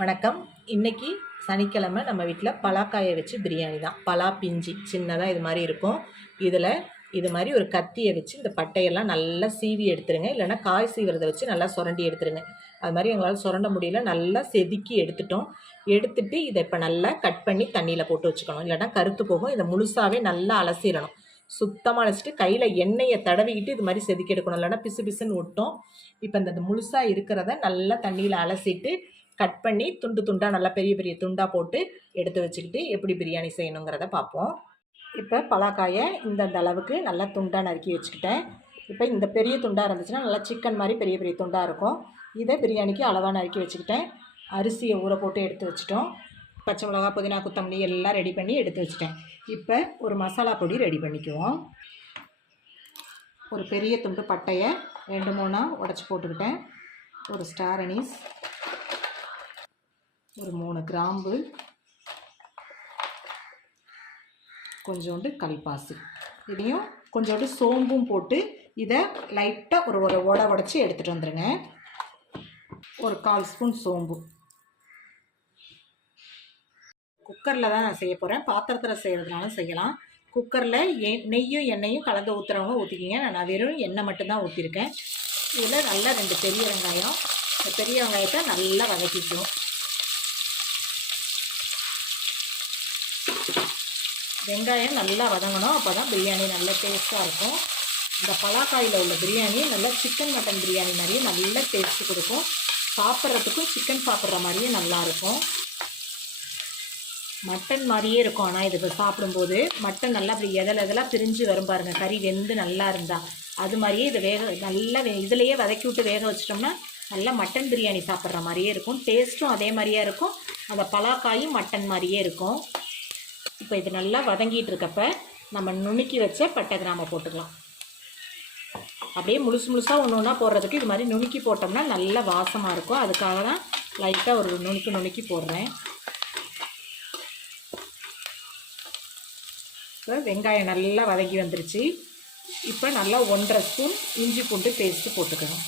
வணக்கம். இன்னைக்கு சனிக்கிழமை நம்ம வீட்டில் பலாக்காயை வச்சு பிரியாணி தான். பலா பிஞ்சி சின்னதாக இது மாதிரி இருக்கும். இதில் இது மாதிரி ஒரு கத்தியை வச்சு இந்த பட்டையெல்லாம் நல்லா சீவி எடுத்துருங்க. இல்லைன்னா காய் சீவிறதை வச்சு நல்லா சுரண்டி எடுத்துருங்க. அது மாதிரி எங்களால் சுரண்ட முடியல. நல்லா செதுக்கி எடுத்துட்டோம். எடுத்துட்டு இதை இப்போ நல்லா கட் பண்ணி தண்ணியில் போட்டு வச்சுக்கணும். இல்லைன்னா கருத்து போகும். இதை முழுசாகவே நல்லா அலசிடணும். சுத்தமாக அழைச்சிட்டு கையில் எண்ணெயை தடவிக்கிட்டு இது மாதிரி செதுக்கி எடுக்கணும். இல்லைன்னா பிசு பிசுன்னு விட்டோம் இப்போ இந்த முழுசாக இருக்கிறத நல்லா தண்ணியில் அலசிட்டு கட் பண்ணி துண்டு துண்டாக நல்லா பெரிய பெரிய துண்டாக போட்டு எடுத்து வச்சுக்கிட்டு எப்படி பிரியாணி செய்யணுங்கிறத பார்ப்போம். இப்போ பலாக்காயை இந்தந்த அளவுக்கு நல்லா துண்டாக நறுக்கி வச்சுக்கிட்டேன். இப்போ இந்த பெரிய துண்டாக இருந்துச்சுன்னா நல்லா சிக்கன் மாதிரி பெரிய பெரிய துண்டாக இருக்கும். இதை பிரியாணிக்கு அளவாக நறுக்கி வச்சுக்கிட்டேன். அரிசியை ஊற போட்டு எடுத்து வச்சுட்டோம். பச்சை மிளகா புதினா கொத்தமல்லி எல்லாம் ரெடி பண்ணி எடுத்து வச்சுட்டேன். இப்போ ஒரு மசாலா பொடி ரெடி பண்ணிக்குவோம். ஒரு பெரிய துண்டு பட்டையை ரெண்டு மூணாக உடச்சி போட்டுக்கிட்டேன். ஒரு ஸ்டார் அனீஸ் ஒரு மூணு கிராம்பு கொஞ்சோண்டு கல்பாசி. இதையும் கொஞ்சோண்டு சோம்பும் போட்டு இதை லைட்டாக ஒரு ஒரு உட உடச்சி எடுத்துகிட்டு வந்துடுங்க ஒரு கால் ஸ்பூன் சோம்பு. குக்கரில் தான் நான் செய்ய போகிறேன் பாத்திரத்தில் செய்கிறதுனாலும் செய்யலாம். குக்கரில் எ நெய்யும் எண்ணெயும் கலந்து ஊற்றுறவங்க ஊற்றிக்கிங்க நான் வெறும் எண்ணெய் மட்டும்தான் ஊற்றிருக்கேன் இதில் நல்லா ரெண்டு பெரிய வெங்காயம். பெரிய வெங்காயத்தை நல்லா வதக்கிக்கணும். வெங்காயம் நல்லா வதங்கணும். அப்போ தான் பிரியாணி நல்ல டேஸ்ட்டாக இருக்கும். இந்த பலாக்காயில் உள்ள பிரியாணி நல்லா சிக்கன் மட்டன் பிரியாணி மாதிரியே நல்ல டேஸ்ட்டு கொடுக்கும். சாப்பிட்றதுக்கும் சிக்கன் சாப்பிட்ற மாதிரியே நல்லாயிருக்கும் மட்டன் மாதிரியே இருக்கும். ஆனால் இது சாப்பிடும்போது மட்டன் நல்லா அப்படி எதில் எதெல்லாம் பிரிஞ்சு வரும் பாருங்கள் கறி வெந்து நல்லா இருந்தால் அது மாதிரியே இது வேக நல்லா வே இதுலேயே வதக்கி விட்டு வேக வச்சிட்டோம்னா நல்லா மட்டன் பிரியாணி சாப்பிட்ற மாதிரியே இருக்கும். டேஸ்ட்டும் அதே மாதிரியே இருக்கும். அந்த பலாக்காயும் மட்டன் மாதிரியே இருக்கும். இப்போ இது நல்லா வதங்கிட்டு இருக்கப்ப நம்ம நுணுக்கி வச்ச பட்டை கிராம போட்டுக்கலாம். அப்படியே முழுசு முழுசாக ஒன்று ஒன்றா போடுறதுக்கு இது மாதிரி நுணுக்கி போட்டோம்னா நல்ல வாசமாக இருக்கும். அதுக்காக தான் லைட்டாக ஒரு நுணுக்கி நுணுக்கி போடுறேன். இப்போ வெங்காயம் நல்லா வதங்கி வந்துருச்சு. இப்போ நல்லா ஒன்றரை ஸ்பூன் இஞ்சி பூண்டு பேஸ்ட்டு போட்டுக்கணும்.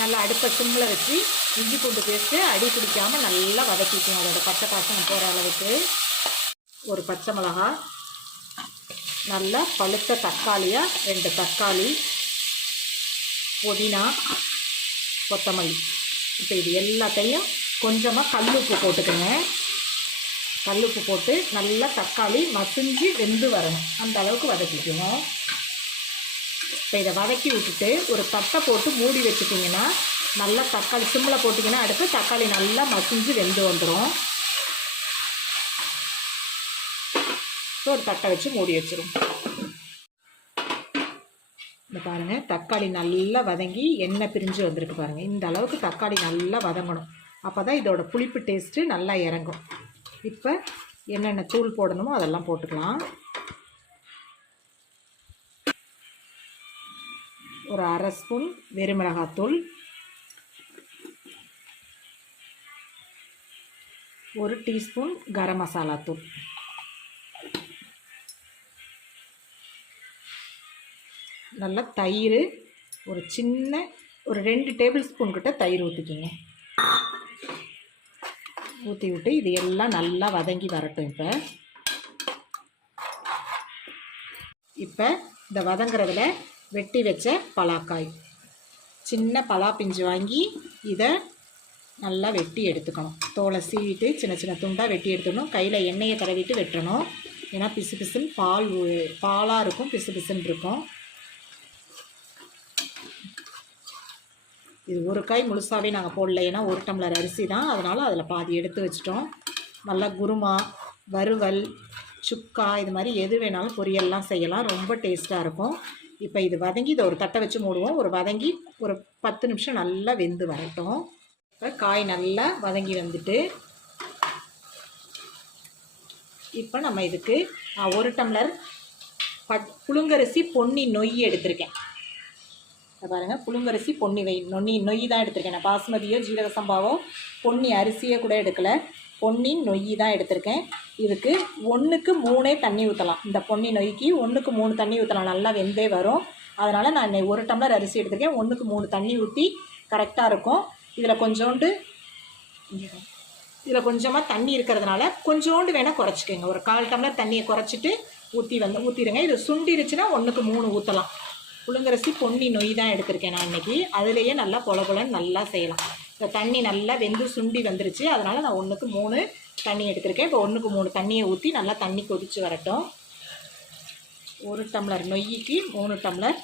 நல்லா அடுப்பை சிம்மில் வச்சு இஞ்சி பூண்டு பேஸ்ட்டு அடி பிடிக்காமல் நல்லா வதக்கிக்கும் அதோட பச்சை பாசனம் போகிற அளவுக்கு ஒரு பச்சை மிளகா நல்லா பழுத்த தக்காளியாக ரெண்டு தக்காளி புதினா கொத்தமல்லி. இப்போ இது எல்லாத்தையும் கொஞ்சமாக கல்லுப்பு போட்டுக்கோங்க. கல்லுப்பு போட்டு நல்லா தக்காளி மசிஞ்சு வெந்து வரணும். அந்த அளவுக்கு வதக்கிக்கணும். இப்போ இதை வதக்கி விட்டுட்டு ஒரு தட்டை போட்டு மூடி வச்சுட்டிங்கன்னா நல்லா தக்காளி சிம்மில் போட்டிங்கன்னா அடுத்து தக்காளி நல்லா மசிஞ்சு வெந்து வந்துடும் ஒரு தட்டை வச்சு மூடி வச்சிரும். இந்த பாருங்கள் தக்காளி நல்லா வதங்கி எண்ணெய் பிரிஞ்சு வந்திருக்கு பாருங்கள் இந்த அளவுக்கு தக்காளி நல்லா வதங்கணும். அப்போ தான் இதோட புளிப்பு டேஸ்ட்டு நல்லா இறங்கும். இப்போ என்னென்ன தூள் போடணுமோ அதெல்லாம் போட்டுக்கலாம். ஒரு அரை ஸ்பூன் வெறுமிளகாத்தூள் ஒரு டீஸ்பூன் கரம் மசாலா தூள் நல்லா தயிர் ஒரு சின்ன ஒரு ரெண்டு டேபிள் ஸ்பூன் கிட்ட தயிர் ஊற்றிக்கிங்க ஊற்றி விட்டு இது எல்லாம் நல்லா வதங்கி வரட்டும் இப்போ. இப்போ இந்த வதங்குறதுல வெட்டி வச்ச பலாக்காய். சின்ன பலா பிஞ்சு வாங்கி இதை நல்லா வெட்டி எடுத்துக்கணும். தோலை சீவிட்டு சின்ன சின்ன துண்டாக வெட்டி எடுத்துக்கணும் கையில் எண்ணெயை தடவிட்டு வெட்டணும். ஏன்னா பிசு பிசுன்னு பால் பாலாக இருக்கும் பிசு பிசுன்னு இருக்கும். இது ஒரு காய் முழுசாகவே நாங்கள் போடல. ஏன்னா ஒரு டம்ளர் அரிசி தான். அதனால் அதில் பாதி எடுத்து வச்சிட்டோம். நல்லா குருமா வறுவல் சுக்கா இது மாதிரி எது வேணாலும் பொரியல்லாம் செய்யலாம். ரொம்ப டேஸ்ட்டாக இருக்கும். இப்போ இது வதங்கி இதை ஒரு தட்டை வச்சு மூடுவோம். ஒரு வதங்கி ஒரு பத்து நிமிஷம் நல்லா வெந்து வரட்டும். இப்போ காய் நல்லா வதங்கி வந்துட்டு இப்போ நம்ம இதுக்கு ஒரு டம்ளர் பட் புழுங்கரிசி பொன்னி நொய் எடுத்திருக்கேன். பாருங்கள் பாருங்க புழுங்கரிசி பொன்னி வை நொன்னி நொய் தான் எடுத்திருக்கேன். நான் பாஸ்மதியோ ஜீரக சம்பாவோ பொன்னி அரிசியை கூட எடுக்கலை. பொன்னி நொய் தான் எடுத்திருக்கேன். இதுக்கு ஒன்றுக்கு மூணே தண்ணி ஊற்றலாம் இந்த பொன்னி நொய்க்கு ஒன்றுக்கு மூணு தண்ணி ஊற்றலாம் நல்லா வெந்தே வரும். அதனால் நான் ஒரு டம்ளர் அரிசி எடுத்திருக்கேன். ஒன்றுக்கு மூணு தண்ணி ஊற்றி கரெக்டாக இருக்கும். இதில் கொஞ்சோண்டு இதில் கொஞ்சமாக தண்ணி இருக்கிறதுனால கொஞ்சோண்டு வேணால் குறைச்சிக்கோங்க. ஒரு கால் டம்ளர் தண்ணியை குறைச்சிட்டு ஊற்றி வந்து ஊற்றிடுங்க இது சுண்டிருச்சுன்னா ஒன்றுக்கு மூணு ஊற்றலாம் புழுங்கரிசி பொன்னி நொய் தான் எடுத்திருக்கேன் நான் இன்றைக்கி அதுலேயே நல்லா பொல பொலன்னு நல்லா செய்யலாம். இப்போ தண்ணி நல்லா வெந்து சுண்டி வந்துருச்சு. அதனால் நான் ஒன்றுக்கு மூணு தண்ணி எடுத்திருக்கேன். இப்போ ஒன்றுக்கு மூணு தண்ணியை ஊற்றி நல்லா தண்ணி கொதித்து வரட்டும். ஒரு டம்ளர் நொய்க்கு மூணு டம்ளர்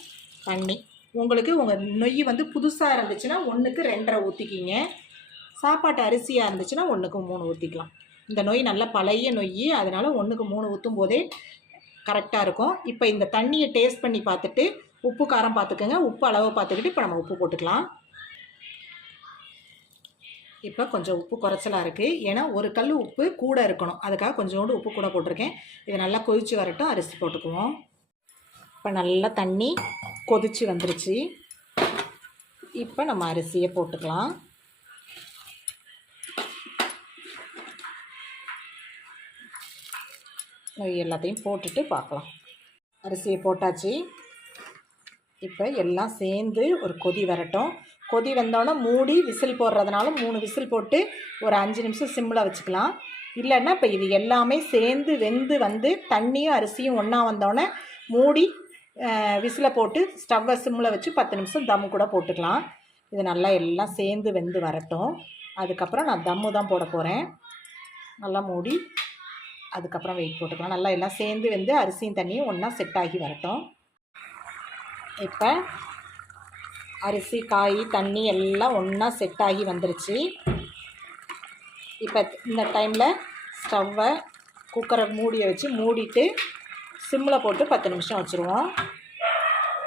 தண்ணி. உங்களுக்கு உங்கள் நொய் வந்து புதுசாக இருந்துச்சுன்னா ஒன்றுக்கு ரெண்டரை ஊற்றிக்கிங்க சாப்பாட்டு அரிசியாக இருந்துச்சுன்னா ஒன்றுக்கு மூணு ஊற்றிக்கலாம் இந்த நொய் நல்லா பழைய நொய். அதனால் ஒன்றுக்கு மூணு ஊற்றும் போதே கரெக்டாக இருக்கும். இப்போ இந்த தண்ணியை டேஸ்ட் பண்ணி பார்த்துட்டு உப்பு காரம் பார்த்துக்கோங்க. உப்பு அளவு பார்த்துக்கிட்டு இப்போ நம்ம உப்பு போட்டுக்கலாம். இப்போ கொஞ்சம் உப்பு குறைச்சலாக இருக்குது ஏன்னா ஒரு கல் உப்பு கூட இருக்கணும். அதுக்காக கொஞ்சோண்டு உப்பு கூட போட்டிருக்கேன். இதை நல்லா கொதித்து வரட்டும். அரிசி போட்டுக்குவோம். இப்போ நல்லா தண்ணி கொதித்து வந்துருச்சு. இப்போ நம்ம அரிசியை போட்டுக்கலாம். எல்லாத்தையும் போட்டுட்டு பார்க்கலாம். அரிசியை போட்டாச்சு. இப்போ எல்லாம் சேர்ந்து ஒரு கொதி வரட்டும். கொதி வந்தோடனே மூடி விசில் போடுறதுனால மூணு விசில் போட்டு ஒரு அஞ்சு நிமிஷம் சிம்மில் வச்சுக்கலாம். இல்லைன்னா இப்போ இது எல்லாமே சேர்ந்து வெந்து வந்து தண்ணியும் அரிசியும் ஒன்றா வந்தோடனே மூடி விசிலை போட்டு ஸ்டவ்வை சிம்மில் வச்சு பத்து நிமிஷம் தம்மு கூட போட்டுக்கலாம். இது நல்லா எல்லாம் சேர்ந்து வெந்து வரட்டும். அதுக்கப்புறம் நான் தம்மு தான் போட போகிறேன் நல்லா மூடி அதுக்கப்புறம் வெயிட் போட்டுக்கலாம். நல்லா எல்லாம் சேர்ந்து வந்து அரிசியும் தண்ணியும் ஒன்றா செட் ஆகி வரட்டும். இப்போ அரிசி காய் தண்ணி எல்லாம் ஒன்றா செட் ஆகி வந்துருச்சு. இப்போ இந்த டைமில் ஸ்டவ்வை குக்கரை மூடியை வச்சு மூடிட்டு சிம்மில் போட்டு பத்து நிமிஷம் வச்சுருவோம்.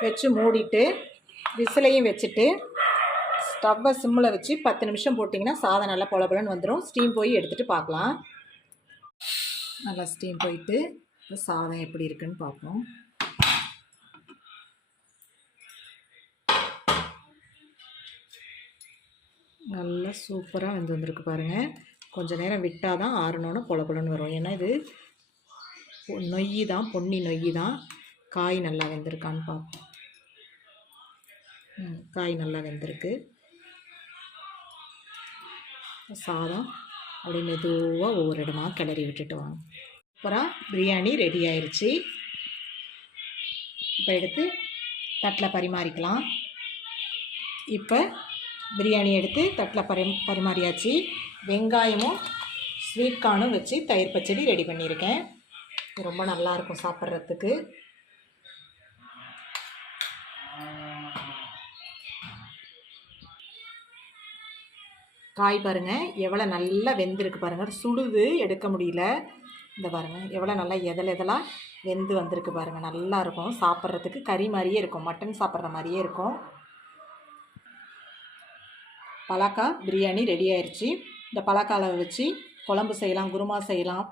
வச்சு மூடிட்டு விசிலையும் வச்சுட்டு ஸ்டவ்வை சிம்மில் வச்சு பத்து நிமிஷம் போட்டிங்கன்னா சாதம் நல்லா பொலபலன்னு வந்துடும் ஸ்டீம் போய் எடுத்துகிட்டு பார்க்கலாம். நல்லா ஸ்டீம் போயிட்டு சாதம் எப்படி இருக்குன்னு பார்ப்போம். நல்லா சூப்பராக வெந்து வந்திருக்கு பாருங்கள் கொஞ்சம் நேரம் விட்டால் தான் ஆறணுன்னு பொல பொலன்னு வரும். ஏன்னா இது நொய் தான் பொன்னி நொய் தான் காய் நல்லா வெந்திருக்கான்னு பார்ப்போம் காய் நல்லா வெந்திருக்கு. சாதம் அப்படியே மெதுவாக ஒவ்வொரு இடமா கிளறி விட்டுட்டு வாங்க. அப்புறம் பிரியாணி ரெடி ஆயிடுச்சு இப்போ எடுத்து தட்டில் பரிமாறிக்கலாம். இப்போ பிரியாணி எடுத்து தட்டில் பரி பரிமாறியாச்சு. வெங்காயமும் ஸ்வீட் கார்னும் வச்சு தயிர் பச்சடி ரெடி பண்ணியிருக்கேன். ரொம்ப ரொம்ப நல்லாயிருக்கும் சாப்பிட்றதுக்கு. காய் பாருங்கள் எவ்வளோ நல்லா வெந்திருக்கு பாருங்கள் சுடுது எடுக்க முடியல. இந்த பாருங்கள் எவ்வளோ நல்லா எதல் எதலாக வெந்து வந்திருக்கு பாருங்கள் நல்லாயிருக்கும் சாப்பிட்றதுக்கு. கறி மாதிரியே இருக்கும் மட்டன் சாப்பிட்ற மாதிரியே இருக்கும். பலாக்கா பிரியாணி ரெடி ஆயிடுச்சு இந்த பலாக்காவில் வச்சு குழம்பு செய்யலாம் குருமா செய்யலாம்.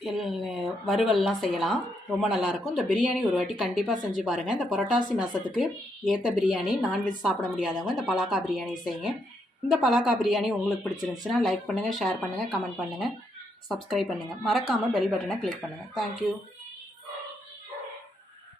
எல்- வறுவல்லாம் செய்யலாம். ரொம்ப நல்லாயிருக்கும் இந்த பிரியாணி ஒரு வாட்டி கண்டிப்பாக செஞ்சு பாருங்கள் இந்த புரட்டாசி மாதத்துக்கு ஏற்ற பிரியாணி நான்வெஜ் சாப்பிட முடியாதவங்க இந்த பலாக்கா பிரியாணி செய்யுங்க. இந்த பலாக்கா பிரியாணி உங்களுக்கு பிடிச்சிருந்துச்சுன்னா லைக் பண்ணுங்கள் ஷேர் பண்ணுங்கள் கமெண்ட் பண்ணுங்கள் சப்ஸ்கிரைப் பண்ணுங்கள் மறக்காமல் பெல் பட்டனை கிளிக் பண்ணுங்கள் தேங்க்யூ